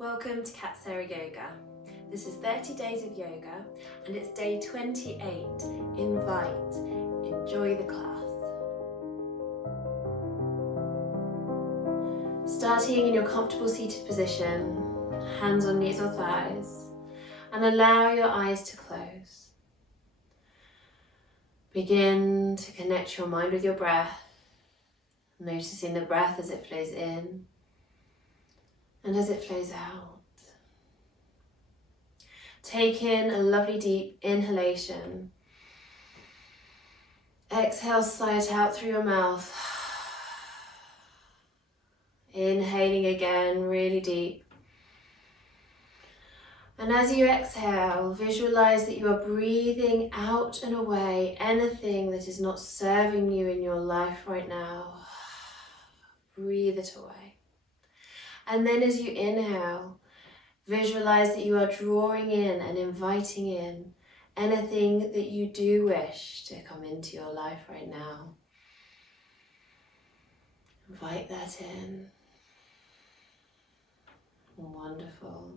Welcome to Sara Yoga. This is 30 days of yoga and it's day 28. Invite, enjoy the class. Starting in your comfortable seated position, hands on knees or thighs, and allow your eyes to close. Begin to connect your mind with your breath, noticing the breath as it flows in and as it flows out. Take in a lovely deep inhalation. Exhale, sigh it out through your mouth. Inhaling again, really deep. And as you exhale, visualize that you are breathing out and away anything that is not serving you in your life right now. Breathe it away. And then as you inhale, visualize that you are drawing in and inviting in anything that you do wish to come into your life right now. Invite that in. Wonderful.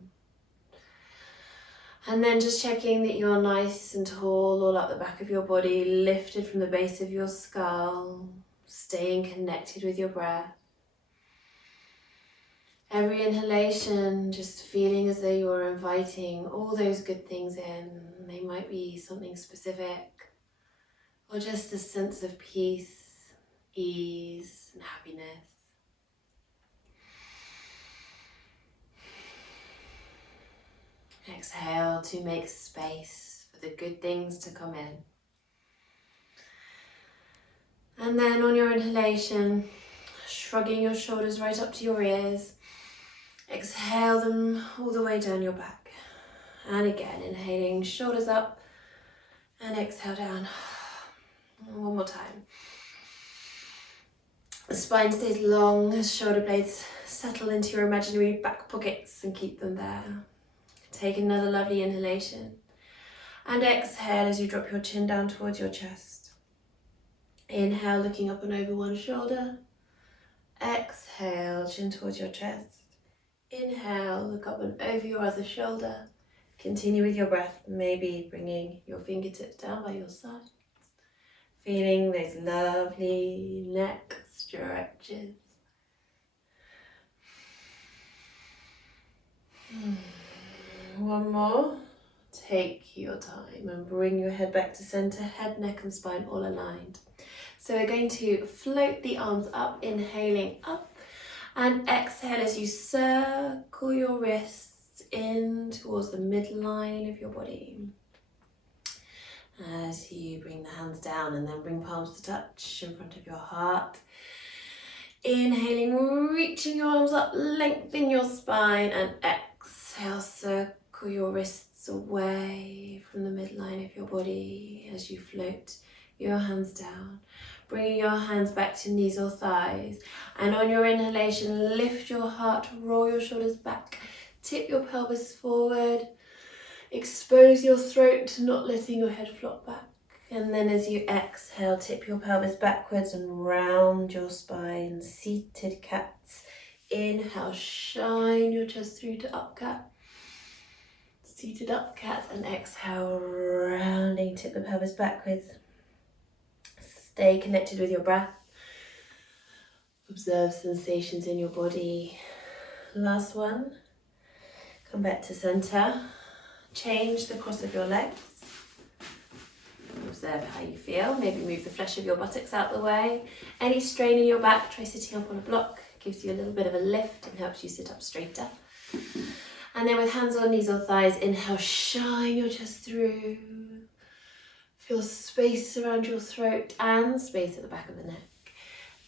And then just checking that you're nice and tall all up the back of your body, lifted from the base of your skull, staying connected with your breath. Every inhalation, just feeling as though you are inviting all those good things in. They might be something specific, or just a sense of peace, ease, and happiness. Exhale to make space for the good things to come in. And then on your inhalation, shrugging your shoulders right up to your ears, exhale them all the way down your back. And again, inhaling, shoulders up, and exhale down. One more time. The spine stays long as shoulder blades settle into your imaginary back pockets and keep them there. Take another lovely inhalation. And exhale as you drop your chin down towards your chest. Inhale, looking up and over one shoulder. Exhale, chin towards your chest. Inhale, look up and over your other shoulder. Continue with your breath, maybe bringing your fingertips down by your sides. Feeling those lovely neck stretches. One more. Take your time and bring your head back to center, head, neck and spine all aligned. So we're going to float the arms up, inhaling up. And exhale as you circle your wrists in towards the midline of your body. As you bring the hands down and then bring palms to touch in front of your heart. Inhaling, reaching your arms up, lengthen your spine, and exhale, circle your wrists away from the midline of your body as you float your hands down. Bringing your hands back to knees or thighs. And on your inhalation, lift your heart, roll your shoulders back, tip your pelvis forward, expose your throat to not letting your head flop back. And then as you exhale, tip your pelvis backwards and round your spine, seated cats. Inhale, shine your chest through to up cat. Seated up cat, and exhale, rounding, tip the pelvis backwards. Stay connected with your breath. Observe sensations in your body. Last one. Come back to center. Change the cross of your legs. Observe how you feel. Maybe move the flesh of your buttocks out the way. Any strain in your back, try sitting up on a block. Gives you a little bit of a lift and helps you sit up straighter. And then with hands on knees or thighs, inhale, shine your chest through. Feel space around your throat and space at the back of the neck.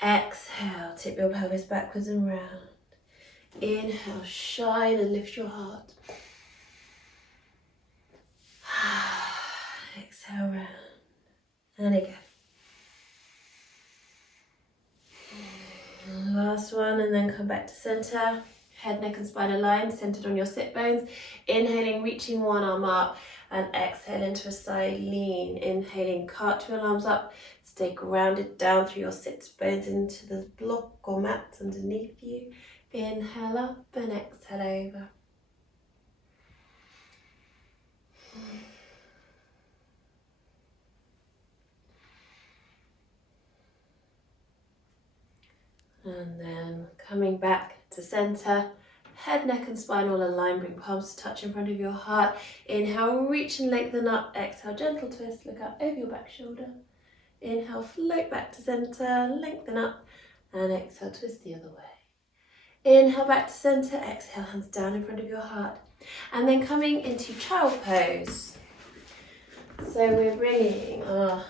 Exhale, tip your pelvis backwards and round. Inhale, shine and lift your heart. Exhale, round. And again. Last one, and then come back to center. Head, neck and spine aligned, centered on your sit bones. Inhaling, reaching one arm up. And exhale into a side lean. Inhaling, cartwheel arms up. Stay grounded down through your sits bones into the block or mat underneath you. Inhale up and exhale over. And then coming back to center, head, neck and spine all aligned, bring palms to touch in front of your heart. Inhale, reach and lengthen up. Exhale, gentle twist, look up over your back shoulder. Inhale, float back to center, lengthen up, and exhale, twist the other way. Inhale back to center, exhale, hands down in front of your heart. And then coming into child pose. So we're bringing our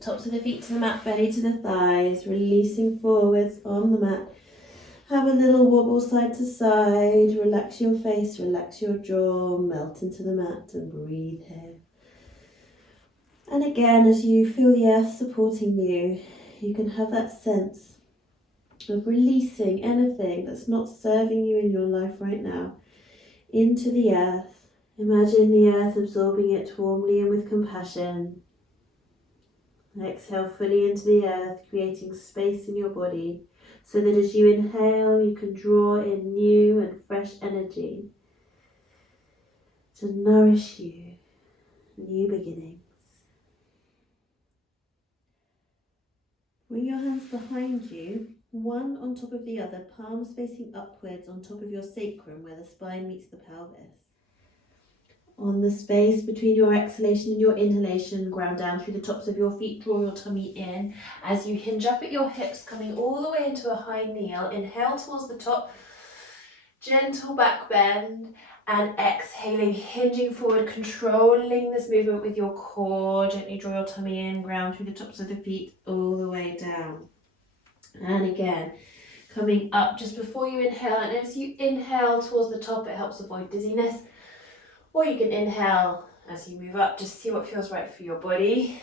tops of the feet to the mat, belly to the thighs, releasing forwards on the mat. Have a little wobble side to side, relax your face, relax your jaw, melt into the mat and breathe here. And again, as you feel the earth supporting you, you can have that sense of releasing anything that's not serving you in your life right now into the earth. Imagine the earth absorbing it warmly and with compassion. Exhale fully into the earth, creating space in your body so that as you inhale, you can draw in new and fresh energy to nourish you, new beginnings. Bring your hands behind you, one on top of the other, palms facing upwards on top of your sacrum where the spine meets the pelvis. On the space between your exhalation and your inhalation, ground down through the tops of your feet, draw your tummy in. As you hinge up at your hips, coming all the way into a high kneel, inhale towards the top, gentle back bend, and exhaling, hinging forward, controlling this movement with your core. Gently draw your tummy in, ground through the tops of the feet, all the way down. And again, coming up just before you inhale, and as you inhale towards the top, it helps avoid dizziness. Or you can inhale as you move up, just see what feels right for your body.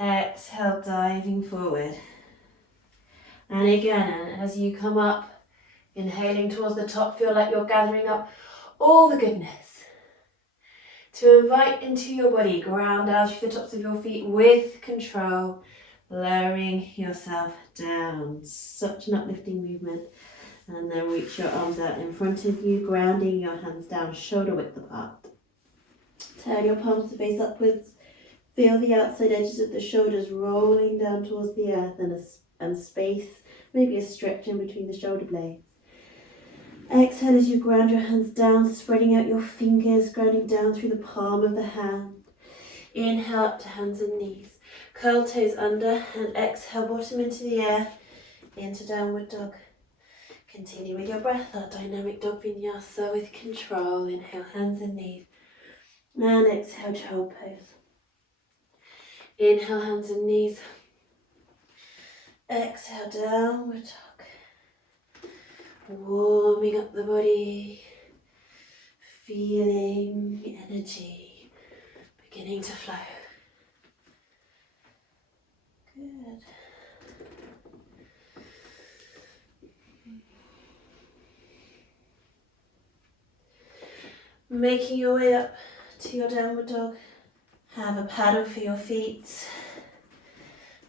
Exhale, diving forward. And again, as you come up, inhaling towards the top, feel like you're gathering up all the goodness to invite into your body. Ground down through the tops of your feet with control, lowering yourself down. Such an uplifting movement. And then reach your arms out in front of you, grounding your hands down, shoulder width apart. Turn your palms to face upwards. Feel the outside edges of the shoulders rolling down towards the earth and space, maybe a stretch in between the shoulder blades. Exhale as you ground your hands down, spreading out your fingers, grounding down through the palm of the hand. Inhale up to hands and knees. Curl toes under and exhale, bottom into the air, into downward dog. Continue with your breath, our dynamic dog vinyasa with control. Inhale, hands and knees. And exhale, child pose. Inhale, hands and knees. Exhale, downward dog. Warming up the body. Feeling energy beginning to flow. Good. Making your way up to your downward dog. Have a paddle for your feet.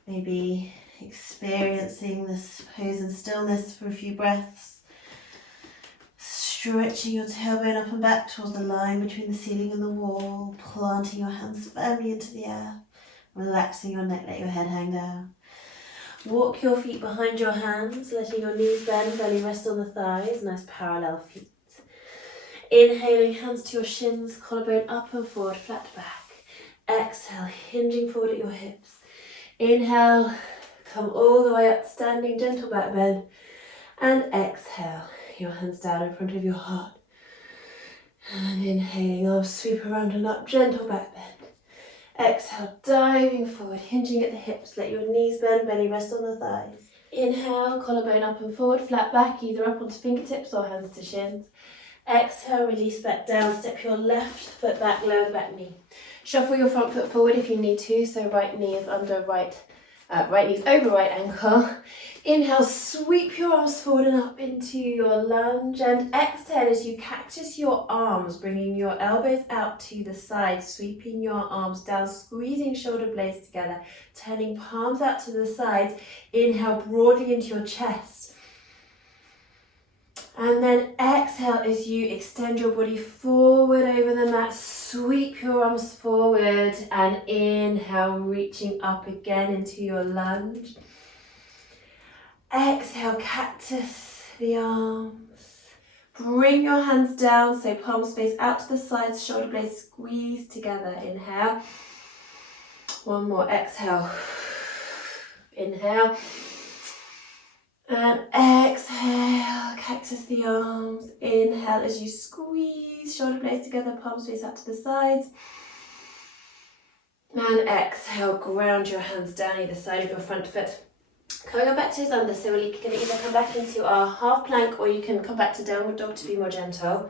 Maybe experiencing this pose in stillness for a few breaths. Stretching your tailbone up and back towards the line between the ceiling and the wall. Planting your hands firmly into the air. Relaxing your neck, let your head hang down. Walk your feet behind your hands, letting your knees bend, belly rest on the thighs. Nice parallel feet. Inhaling, hands to your shins, collarbone up and forward, flat back. Exhale, hinging forward at your hips. Inhale, come all the way up, standing, gentle back bend. And exhale, your hands down in front of your heart. And inhaling, arms sweep around and up, gentle back bend. Exhale, diving forward, hinging at the hips. Let your knees bend, belly rest on the thighs. Inhale, collarbone up and forward, flat back, either up onto fingertips or hands to shins. Exhale, release back down, step your left foot back, lower the back knee. Shuffle your front foot forward if you need to, so right knee is under right knee's over right ankle. Inhale, sweep your arms forward and up into your lunge, and exhale as you cactus your arms, bringing your elbows out to the side, sweeping your arms down, squeezing shoulder blades together, turning palms out to the sides. Inhale broadly into your chest. And then exhale as you extend your body forward over the mat, sweep your arms forward and inhale, reaching up again into your lunge. Exhale, cactus the arms. Bring your hands down, so palms face out to the sides, shoulder blades squeeze together. Inhale. One more, exhale. Inhale. And exhale, cactus the arms. Inhale as you squeeze, shoulder blades together, palms face out to the sides. And exhale, ground your hands down either side of your front foot. Curl your back toes under, so we can either come back into our half plank or you can come back to downward dog to be more gentle.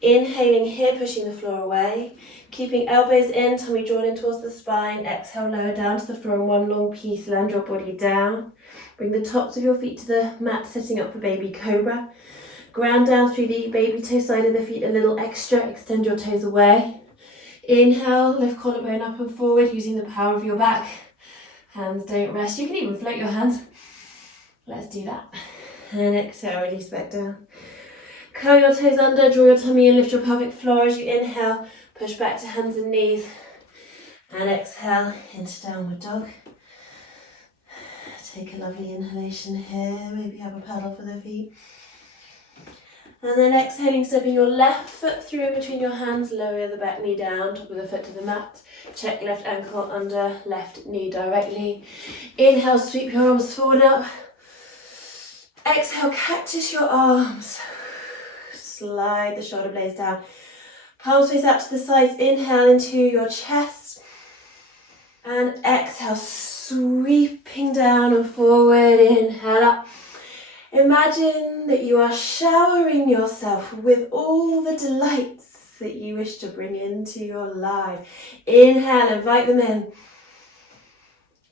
Inhaling here, pushing the floor away. Keeping elbows in, tummy drawn in towards the spine. Exhale, lower down to the floor in one long piece. Land your body down. Bring the tops of your feet to the mat, setting up for baby cobra. Ground down through the baby toe side of the feet a little extra. Extend your toes away. Inhale, lift collarbone up and forward using the power of your back. Hands don't rest. You can even float your hands. Let's do that. And exhale, release back down. Curl your toes under, draw your tummy in, lift your pelvic floor as you inhale. Push back to hands and knees. And exhale into downward dog. Take a lovely inhalation here. Maybe have a paddle for the feet. And then exhaling, stepping your left foot through in between your hands, lower the back knee down, top of the foot to the mat. Check left ankle under, left knee directly. Inhale, sweep your arms forward up. Exhale, cactus your arms. Slide the shoulder blades down. Palms face out to the sides. Inhale into your chest. And exhale, sweeping down and forward. Inhale up. Imagine that you are showering yourself with all the delights that you wish to bring into your life. Inhale, invite them in.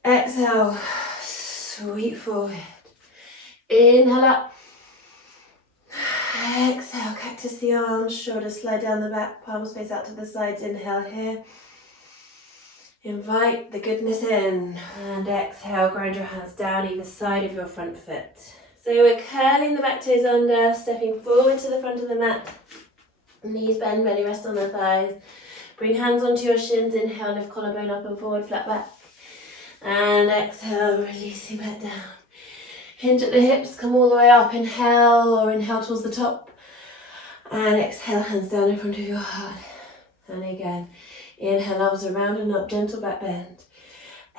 Exhale, sweep forward. Inhale up. Exhale, cactus the arms, shoulders slide down the back, palms face out to the sides. Inhale here. Invite the goodness in. And exhale, grind your hands down either side of your front foot. So we're curling the back toes under, stepping forward to the front of the mat. Knees bend, belly rest on the thighs. Bring hands onto your shins. Inhale, lift collarbone up and forward, flat back. And exhale, releasing back down. Hinge at the hips, come all the way up. Inhale or inhale towards the top. And exhale, hands down in front of your heart. And again, inhale, arms around and up, gentle back bend.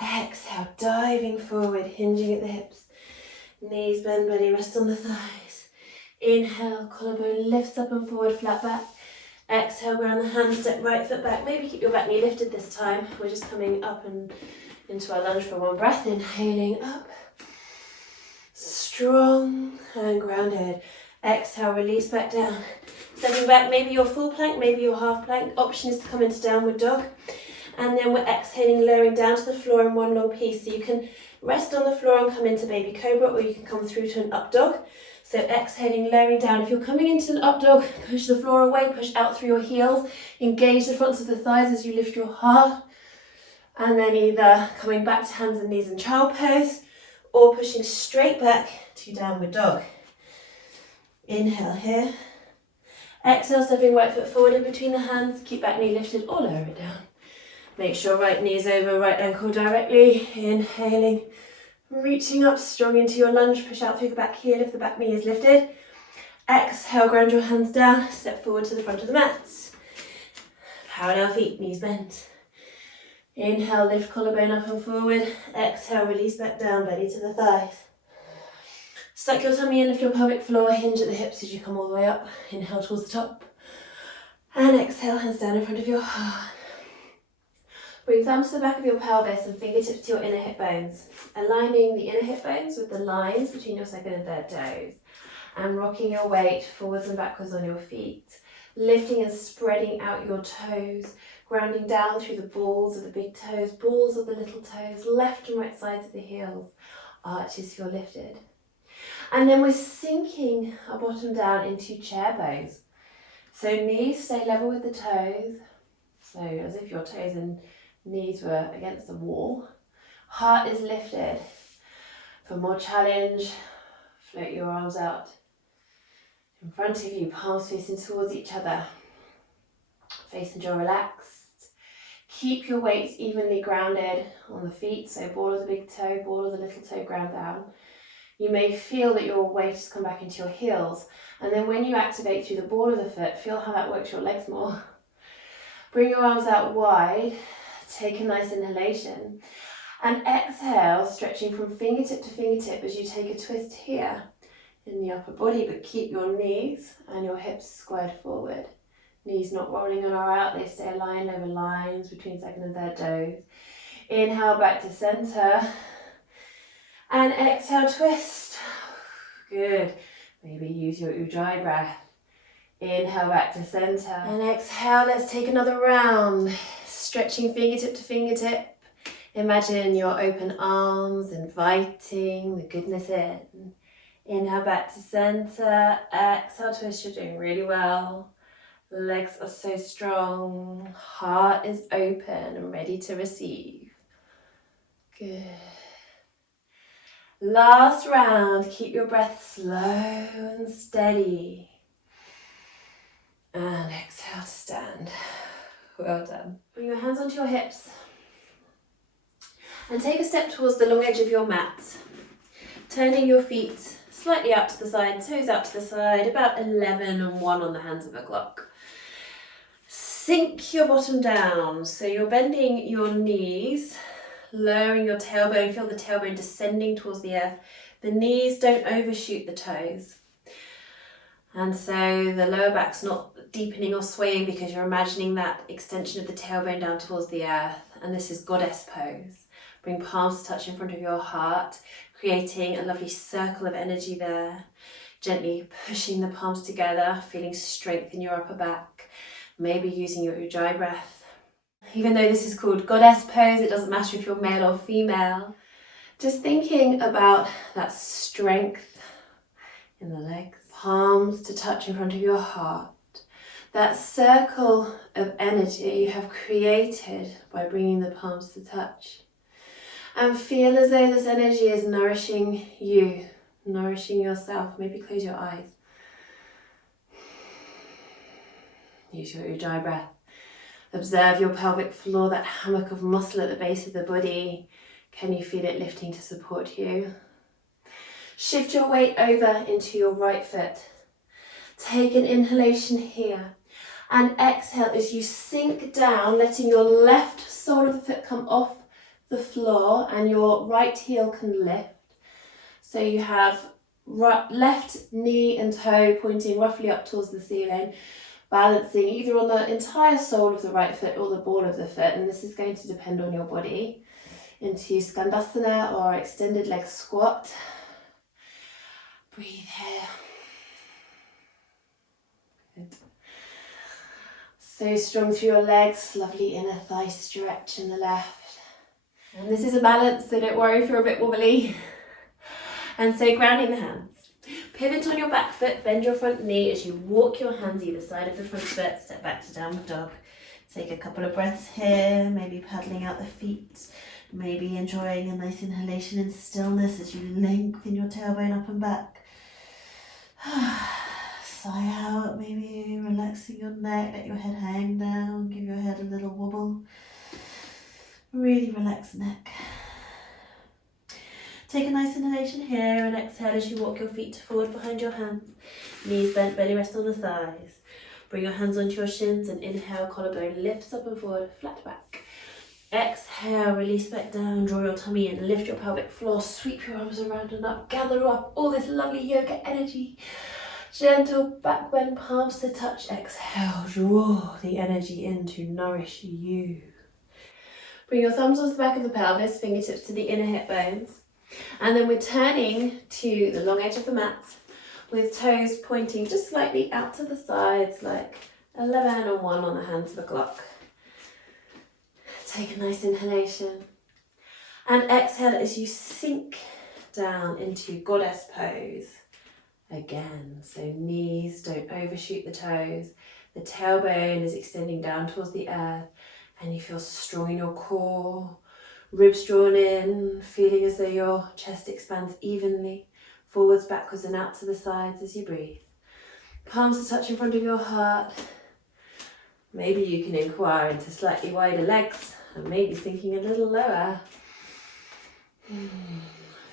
Exhale, diving forward, hinging at the hips. Knees bend, belly rest on the thighs. Inhale, collarbone lifts up and forward, flat back. Exhale, ground the hands, step right foot back. Maybe keep your back knee lifted this time. We're just coming up and into our lunge for one breath. Inhaling up. Strong and grounded. Exhale, release back down. Stepping back, maybe your full plank, maybe your half plank. Option is to come into downward dog. And then we're exhaling, lowering down to the floor in one long piece. So you can rest on the floor and come into baby cobra, or you can come through to an up dog. So exhaling, lowering down. If you're coming into an up dog, push the floor away, push out through your heels. Engage the fronts of the thighs as you lift your heart. And then either coming back to hands and knees in child pose, or pushing straight back to downward dog. Inhale here. Exhale, stepping right foot forward in between the hands. Keep back knee lifted or lower it down. Make sure right knee is over, right ankle directly. Inhaling, reaching up strong into your lunge. Push out through the back heel if the back knee is lifted. Exhale, ground your hands down. Step forward to the front of the mat. Parallel feet, knees bent. Inhale, lift collarbone up and forward. Exhale, release back down, belly to the thighs. Suck your tummy in, lift your pelvic floor, hinge at the hips as you come all the way up. Inhale towards the top. And exhale, hands down in front of your heart. Bring thumbs to the back of your pelvis and fingertips to your inner hip bones. Aligning the inner hip bones with the lines between your second and third toes. And rocking your weight forwards and backwards on your feet. Lifting and spreading out your toes. Grounding down through the balls of the big toes, balls of the little toes, left and right sides of the heels. Arches feel lifted. And then we're sinking our bottom down into chair pose. So knees stay level with the toes. So as if your toes and knees were against the wall. Heart is lifted. For more challenge, float your arms out in front of you, palms facing towards each other. Face and jaw relaxed. Keep your weight evenly grounded on the feet. So ball of the big toe, ball of the little toe ground down. You may feel that your weight has come back into your heels. And then when you activate through the ball of the foot, feel how that works your legs more. Bring your arms out wide. Take a nice inhalation. And exhale, stretching from fingertip to fingertip as you take a twist here in the upper body, but keep your knees and your hips squared forward. Knees not rolling in or out, they stay aligned over lines between second and third toes. Inhale back to center. And exhale, twist. Good. Maybe use your ujjayi breath. Inhale back to center. And exhale, let's take another round. Stretching fingertip to fingertip. Imagine your open arms, inviting the goodness in. Inhale back to center. Exhale, twist. You're doing really well. Legs are so strong. Heart is open and ready to receive. Good. Last round. Keep your breath slow and steady. And exhale to stand. Well done. Bring your hands onto your hips. And take a step towards the long edge of your mat. Turning your feet slightly out to the side, toes out to the side, about 11 and 1 on the hands of a clock. Sink your bottom down. So you're bending your knees, lowering your tailbone. Feel the tailbone descending towards the earth. The knees don't overshoot the toes. And so the lower back's not deepening or swaying because you're imagining that extension of the tailbone down towards the earth. And this is goddess pose. Bring palms to touch in front of your heart, creating a lovely circle of energy there. Gently pushing the palms together, feeling strength in your upper back. Maybe using your ujjayi breath. Even though this is called goddess pose, it doesn't matter if you're male or female. Just thinking about that strength in the legs. Palms to touch in front of your heart. That circle of energy you have created by bringing the palms to touch. And feel as though this energy is nourishing you, nourishing yourself. Maybe close your eyes. Use your ujjayi breath. Observe your pelvic floor, that hammock of muscle at the base of the body. Can you feel it lifting to support you? Shift your weight over into your right foot. Take an inhalation here. And exhale as you sink down, letting your left sole of the foot come off the floor and your right heel can lift. So you have left knee and toe pointing roughly up towards the ceiling, balancing either on the entire sole of the right foot or the ball of the foot, and this is going to depend on your body. Into Skandasana or extended leg squat. Breathe here. Good. So strong through your legs, lovely inner thigh stretch in the left. And this is a balance, so don't worry if you're a bit wobbly. And so grounding the hands. Pivot on your back foot, bend your front knee as you walk your hands either side of the front foot, step back to downward dog. Take a couple of breaths here, maybe paddling out the feet, maybe enjoying a nice inhalation in stillness as you lengthen your tailbone up and back. Sigh out, maybe relaxing your neck, let your head hang down, give your head a little wobble. Really relax neck. Take a nice inhalation here and exhale as you walk your feet forward behind your hands. Knees bent, belly rest on the thighs. Bring your hands onto your shins and inhale, collarbone lifts up and forward, flat back. Exhale, release back down, draw your tummy in, lift your pelvic floor, sweep your arms around and up, gather up all this lovely yoga energy. Gentle back bend, palms to touch. Exhale, draw the energy in to nourish you. Bring your thumbs onto the back of the pelvis, fingertips to the inner hip bones. And then we're turning to the long edge of the mat with toes pointing just slightly out to the sides, like 11 and 1 on the hands of the clock. Take a nice inhalation. And exhale as you sink down into goddess pose. Again, so knees don't overshoot the toes. The tailbone is extending down towards the earth. And you feel strong in your core, ribs drawn in, feeling as though your chest expands evenly, forwards, backwards and out to the sides as you breathe. Palms to touch in front of your heart. Maybe you can inquire into slightly wider legs and maybe sinking a little lower.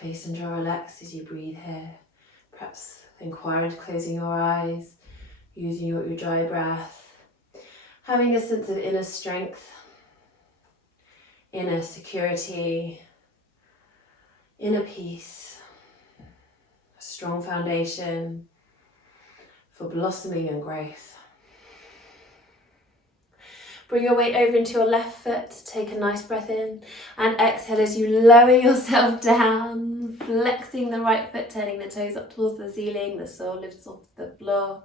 Face and jaw relaxed as you breathe here. Perhaps inquire into closing your eyes, using your ujjayi breath, having a sense of inner strength, inner security, inner peace, a strong foundation for blossoming and growth. Bring your weight over into your left foot, take a nice breath in, and exhale as you lower yourself down, flexing the right foot, turning the toes up towards the ceiling, the sole lifts off the floor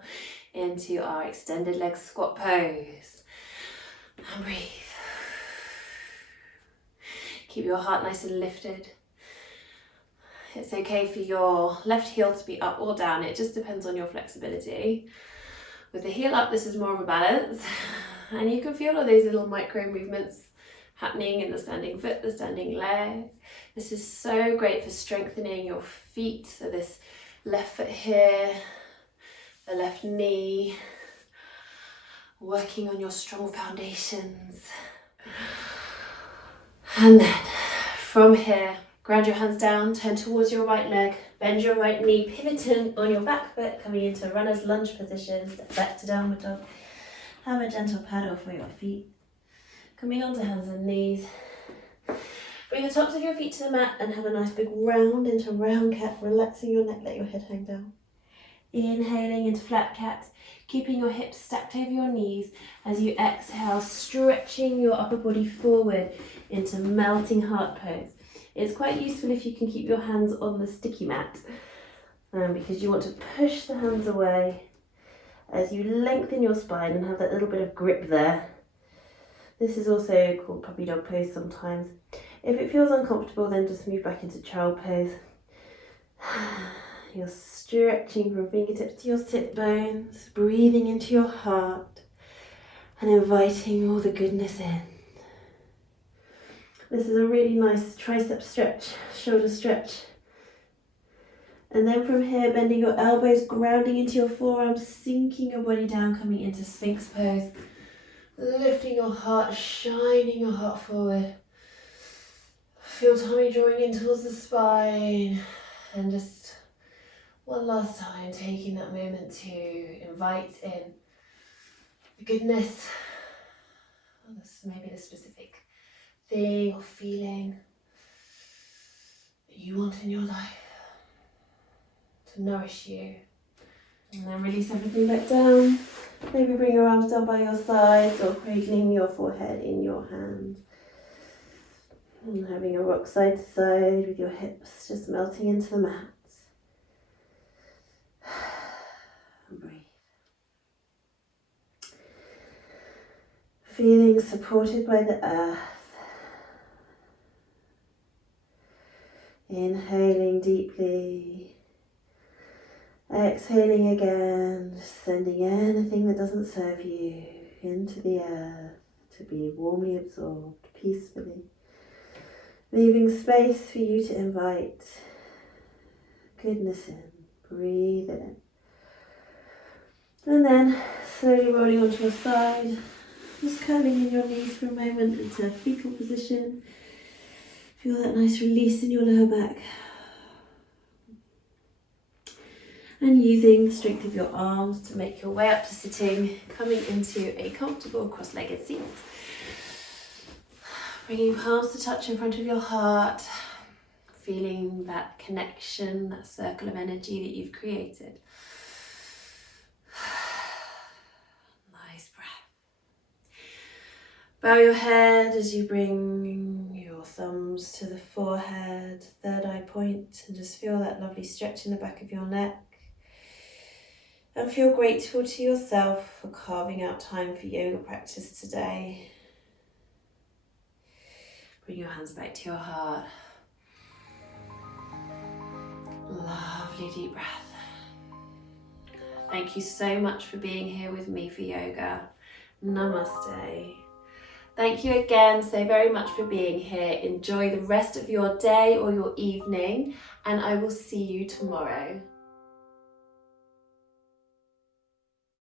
into our extended leg squat pose. And breathe. Keep your heart nice and lifted. It's okay for your left heel to be up or down, it just depends on your flexibility. With the heel up, this is more of a balance. And you can feel all those little micro movements happening in the standing foot, the standing leg. This is so great for strengthening your feet. So this left foot here, the left knee, working on your strong foundations. And then from here, ground your hands down, turn towards your right leg, bend your right knee, pivoting on your back foot, coming into runner's lunge position, step back to downward dog. Have a gentle paddle for your feet. Coming onto hands and knees. Bring the tops of your feet to the mat and have a nice big round into round cat, relaxing your neck, let your head hang down. Inhaling into flat cat, keeping your hips stacked over your knees as you exhale, stretching your upper body forward into melting heart pose. It's quite useful if you can keep your hands on the sticky mat because you want to push the hands away as you lengthen your spine and have that little bit of grip there. This is also called puppy dog pose sometimes. If it feels uncomfortable, then just move back into child pose. You're stretching from fingertips to your sit bones, breathing into your heart and inviting all the goodness in. This is a really nice tricep stretch, shoulder stretch. And then from here, bending your elbows, grounding into your forearms, sinking your body down, coming into Sphinx pose. Lifting your heart, shining your heart forward. Feel tummy drawing in towards the spine. And just one last time, taking that moment to invite in the goodness. Well, this is maybe the specific thing or feeling that you want in your life to nourish you. And then release everything back down. Maybe bring your arms down by your sides or cradling your forehead in your hands. And having a rock side to side with your hips just melting into the mat. And breathe. Feeling supported by the earth. Inhaling deeply. Exhaling again, just sending anything that doesn't serve you into the earth to be warmly absorbed peacefully. Leaving space for you to invite goodness in. Breathe it in. And then slowly rolling onto your side, just curling in your knees for a moment into fetal position. Feel that nice release in your lower back. And using the strength of your arms to make your way up to sitting, coming into a comfortable cross-legged seat. Bringing palms to touch in front of your heart, feeling that connection, that circle of energy that you've created. Nice breath. Bow your head as you bring your thumbs to the forehead, third eye point, and just feel that lovely stretch in the back of your neck. And feel grateful to yourself for carving out time for yoga practice today. Bring your hands back to your heart. Lovely deep breath. Thank you so much for being here with me for yoga. Namaste. Thank you again so very much for being here. Enjoy the rest of your day or your evening, and I will see you tomorrow.